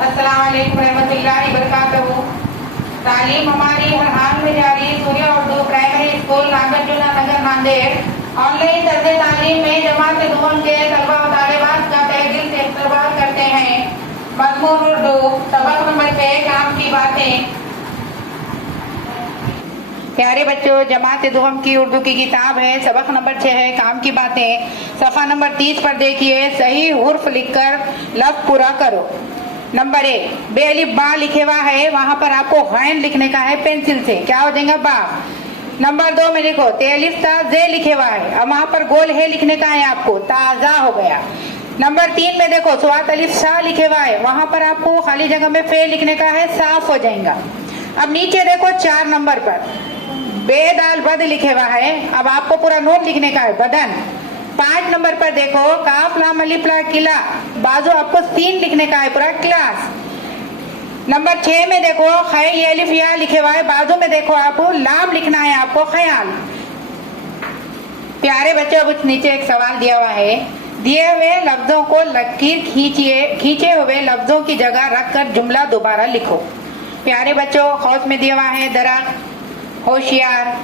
अस्सलाम वालेकुम रहमतुल्लाहि वबरकातुहू। तालीम हमारी हर हाल में जारी। सूर्य उर्दू प्राइमरी स्कूल नागरजुना नगर नांदेड़ ऑनलाइन तर्ज तालीम में जमात दुआम के तलबा व तालिबात का तहे दिल से इस्तकबाल करते हैं। मज़मून उर्दू सबक नंबर 6 काम की बातें। प्यारे बच्चों, जमात दुआम की उर्दू की किताब है, सबक नंबर 6 है काम की बातें। सफ़ा नंबर 30 पर देखिए, सही हुर्फ लिखकर लफ्ज़ पूरा करो। नंबर 1, बेअलिफ बा लिखे हुआ है, वहां पर आपको गैन लिखने का है पेंसिल से, क्या हो जाएगा बा। नंबर 2 में देखो तेलिफ ता जे लिखे हुआ है, अब वहां पर गोल है लिखने का है आपको, ताजा हो गया। नंबर 3 में देखो स्वात अलिफ सा लिखे हुआ है, वहां पर आपको खाली जगह में फे लिखने का है, साफ हो जाएगा। अब नीचे देखो 4 नंबर पर बेदाल बद लिखे हुआ है, अब आपको पूरा नोट लिखने का है बदन। 5 नंबर पर देखो काफ लाम अलिफ ला किला, बाजू आपको सीन लिखने का है पूरा क्लास। नंबर 6 में देखो खै ये अलिफ या लिखे हुआ है, बाजू में देखो आपको लाम लिखना है आपको ख्याल। प्यारे बच्चों, अब नीचे एक सवाल दिया हुआ है, दिए हुए लफ्जों को लकीर खींचे हुए लफ्जों की जगह रखकर जुमला दोबारा लिखो। प्यारे बच्चों, खौफ में दिया हुआ है दरख्त, होशियार,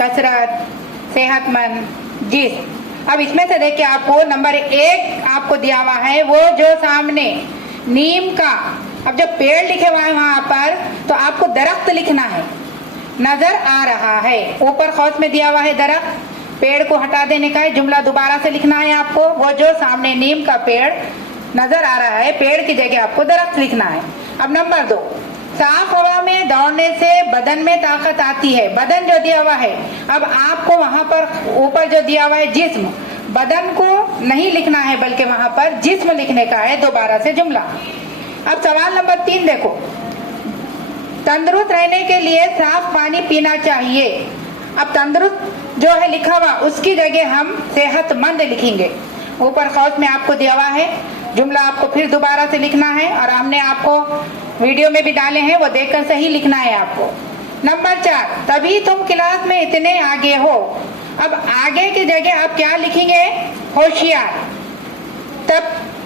कसरत, सेहतमंद, जिस। अब इसमें से देखिए आपको नंबर 1 आपको दिया हुआ है, वो जो सामने नीम का, अब जब पेड़ लिखे हुआ है वहां पर तो आपको दरख्त लिखना है, नजर आ रहा है। ऊपर खौफ में दिया हुआ है दरख्त, पेड़ को हटा देने का है, जुमला दोबारा से लिखना है आपको, वो जो सामने नीम का पेड़ नजर आ रहा है, पेड़ की जगह आपको दरख्त लिखना है। अब नंबर 2, साफ हवा में दौड़ने से बदन में ताकत आती है, बदन जो दिया हुआ है, अब आपको वहां पर ऊपर जो दिया हुआ है जिस्म, बदन को नहीं लिखना है बल्कि वहां पर जिस्म लिखने का है दोबारा से जुमला। अब सवाल नंबर 3 देखो, तंदुरुस्त रहने के लिए साफ पानी पीना चाहिए। अब तंदुरुस्त जो है लिखा हुआ उसकी जगह हम सेहतमंद लिखेंगे। ऊपर खौफ में आपको दिया हुआ है, जुमला आपको फिर दोबारा से लिखना है, और हमने आपको वीडियो में भी डाले हैं, वो देखकर सही लिखना है आपको। नंबर 4, तभी तुम क्लास में इतने आगे हो। अब आगे की जगह आप क्या लिखेंगे, होशियार।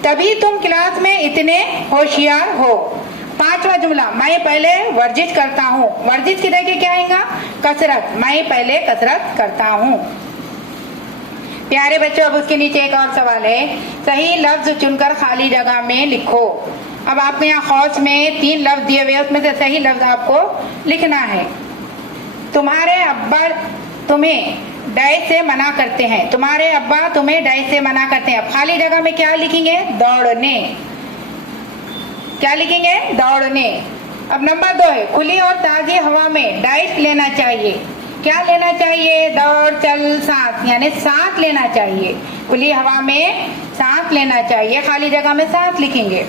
तभी तुम क्लास में इतने होशियार हो। 5वां जुमला, मैं पहले वर्जिश करता हूँ, वर्जिश की जगह क्या आएगा, कसरत, मैं पहले कसरत करता हूँ। प्यारे बच्चों, अब उसके नीचे एक और सवाल है, सही लफ्ज चुनकर खाली जगह में लिखो। अब आपको यहाँ खौच में 3 लफ्ज दिए हुए, उसमें से सही लफ्ज आपको लिखना है। तुम्हारे अब्बा तुम्हें डाइट से मना करते हैं, तुम्हारे अब्बा तुम्हें डाइट से मना करते हैं। अब खाली जगह में क्या लिखेंगे, दौड़ने, क्या लिखेंगे, दौड़ने। अब नंबर 2 है, खुली और ताजी हवा में डाइट लेना चाहिए, क्या लेना चाहिए, दौड़ चल सांस, यानी सांस लेना चाहिए, खुली हवा में सांस लेना चाहिए, खाली जगह में सांस लिखेंगे।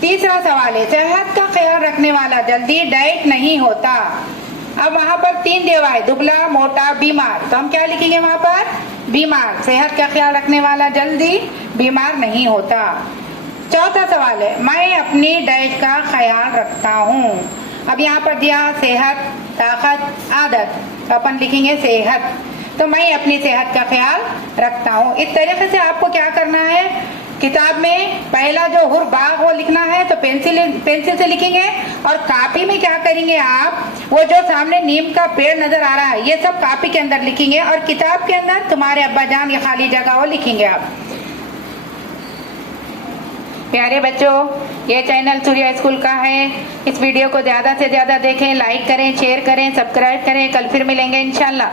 तीसरा सवाल है, सेहत का ख्याल रखने वाला जल्दी डाइट नहीं होता। अब वहां पर 3 दिया हुआ है, दुबला, मोटा, बीमार, तो हम क्या लिखेंगे वहां पर, बीमार, सेहत का ख्याल रखने वाला जल्दी बीमार नहीं होता। चौथा सवाल है, मैं अपनी डाइट का ख्याल रखता हूँ। अब यहाँ पर दिया सेहत, ताकत, आदत, तो अपन लिखेंगे सेहत, तो मैं अपनी सेहत का ख्याल रखता हूँ। इस तरीके से आपको क्या करना है, किताब में पहला जो हुर बाग वो लिखना है तो पेंसिल से लिखेंगे, और कापी में क्या करेंगे आप, वो जो सामने नीम का पेड़ नजर आ रहा है ये सब कापी के अंदर लिखेंगे, और किताब के अंदर तुम्हारे अब्बा जान ये खाली जगह वो लिखेंगे आप। प्यारे बच्चों, ये चैनल सूर्य स्कूल का है, इस वीडियो को ज्यादा से ज्यादा देखें, लाइक करें, शेयर करें, सब्सक्राइब करें। कल फिर मिलेंगे इंशाल्लाह।